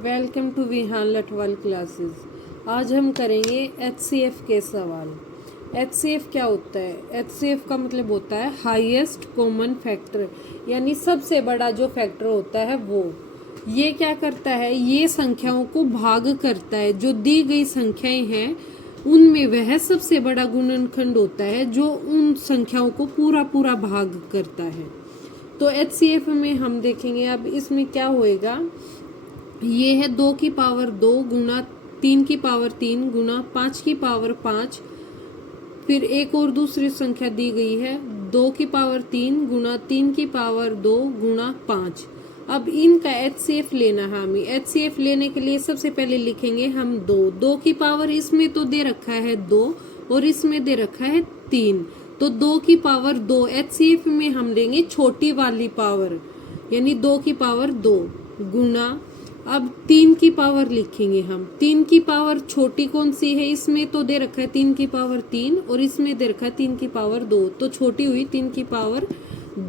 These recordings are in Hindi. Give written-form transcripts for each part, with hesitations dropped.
Welcome to Vihan Latwal classes. आज हम करेंगे एचसीएफ के सवाल। एचसीएफ क्या होता है? एचसीएफ का मतलब होता है हाईएस्ट कॉमन फैक्टर, यानी सबसे बड़ा जो फैक्टर होता है वो। ये क्या करता है? ये संख्याओं को भाग करता है। जो दी गई संख्याएं हैं उनमें वह सबसे बड़ा गुणनखंड होता है जो उन संख्याओं को पूरा पूरा भाग करता है। तो एचसीएफ में हम देखेंगे अब इसमें क्या होएगा। ये है 2 की पावर 2 गुना 3 की पावर 3 गुना 5 की पावर 5। फिर एक और दूसरी संख्या दी गई है 2 की पावर 3 गुना 3 की पावर 2 गुना 5। अब इनका एचसीएफ लेना है हमें। एचसीएफ लेने के लिए सबसे पहले लिखेंगे हम 2 की पावर इसमें तो दे रखा है 2 और इसमें दे रखा है 3, तो 2 की पावर 2 एचसीएफ में हम लेंगे छोटी वाली पावर, यानी 2 की पावर 2 गुना। अब 3 की पावर लिखेंगे हम। 3 की पावर छोटी कौन सी है? इसमें तो दे रखा है 3 की पावर 3 और इसमें दे रखा है 3 की पावर 2, तो छोटी हुई 3 की पावर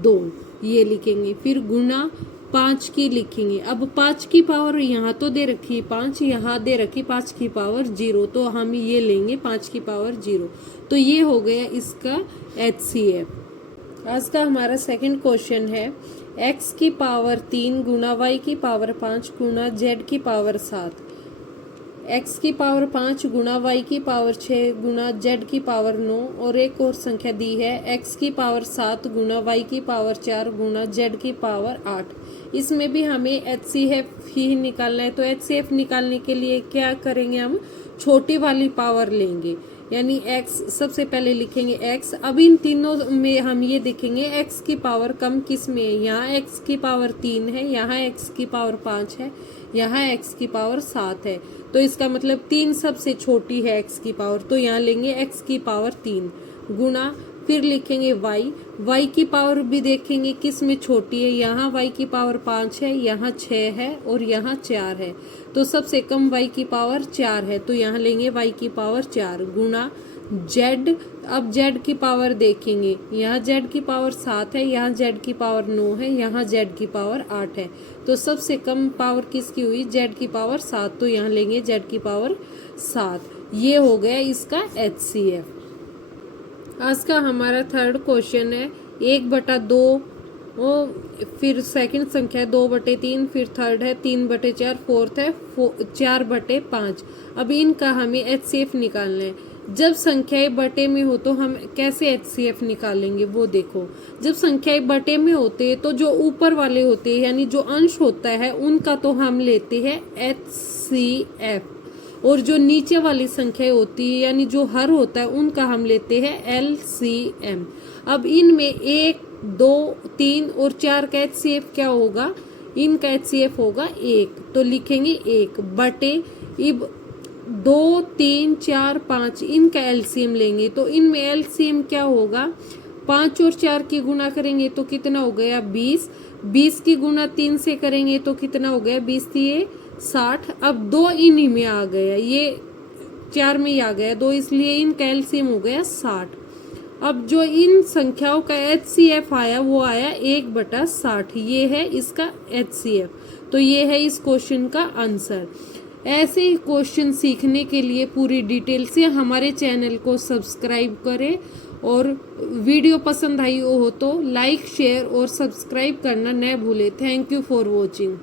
2, ये लिखेंगे। फिर गुना 5 की लिखेंगे। अब 5 की पावर यहाँ तो दे रखी है 5, यहाँ दे रखी 5 की पावर 0, तो हम ये लेंगे 5 की पावर 0। तो ये हो गया इसका एचसीएफ। आज का हमारा सेकंड क्वेश्चन है x की पावर 3 गुना y की पावर 5 गुना z की पावर 7। x की पावर 5 गुना y की पावर 6 गुना z की पावर 9 और एक और संख्या दी है x की पावर 7 गुना y की पावर 4 गुना z की पावर 8। इसमें भी हमें एचसीएफ ही निकालना है। तो एचसीएफ निकालने के लिए क्या करेंगे? हम छोटी वाली पावर लेंगे, यानी x सबसे पहले लिखेंगे x। अब इन तीनों में हम ये देखेंगे x की पावर कम किस में है। यहाँ x की पावर 3 है, यहाँ x की पावर 5 है, यहाँ x की पावर 7 है, तो इसका मतलब 3 सबसे छोटी है x की पावर, तो यहाँ लेंगे x की पावर 3 गुना। फिर लिखेंगे y की पावर भी देखेंगे किस में छोटी है। यहाँ y की पावर 5 है, यहाँ 6 है और यहाँ 4 है, तो सबसे कम y की पावर 4 है, तो यहाँ लेंगे y की पावर 4 गुना z। अब z की पावर देखेंगे, यहाँ z की पावर 7 है, यहाँ z की पावर 9 है, यहाँ z की पावर 8 है, तो सबसे कम पावर किसकी हुई? z की पावर 7, तो यहाँ लेंगे z की पावर 7। ये हो गया इसका एचसीएफ। आज का हमारा थर्ड क्वेश्चन है 1/2, फिर सेकंड संख्या है 2/3, फिर थर्ड है 3/4, फोर्थ है 4/5। अब इनका हमें एचसीएफ निकालना है। जब संख्याएं बटे में हो तो हम कैसे एचसीएफ निकालेंगे वो देखो। जब संख्याएं बटे में होते हैं तो जो ऊपर वाले होते हैं यानी जो अंश होता है उनका तो हम लेते हैं एचसीएफ, और जो नीचे वाली संख्या होती है यानी जो हर होता है उनका हम लेते हैं एलसीएम। अब इनमें 1, 2, 3 और 4 का एचसीएफ क्या होगा? इनका एचसीएफ होगा 1, तो लिखेंगे 1 बटे। अब 2, 3, 4, 5 इनका एलसीएम लेंगे, तो इनमें एलसीएम क्या होगा? 5 और 4 की गुना करेंगे तो कितना हो गया? 20। 20 की गुना 3 से करेंगे तो कितना हो गया? 20 3 60। अब 2 इन्हीं में आ गया, ये 4 में ही आ गया 2, इसलिए इनका एलसीएम हो गया 60। अब जो इन संख्याओं का एचसीएफ आया वो आया 1/60, ये है इसका एचसीएफ। तो ये है इस क्वेश्चन का आंसर। ऐसे ही क्वेश्चन सीखने के लिए पूरी डिटेल से हमारे चैनल को सब्सक्राइब करें, और वीडियो पसंद आई हो तो लाइक, शेयर और सब्सक्राइब करना न भूलें। Thank you for watching.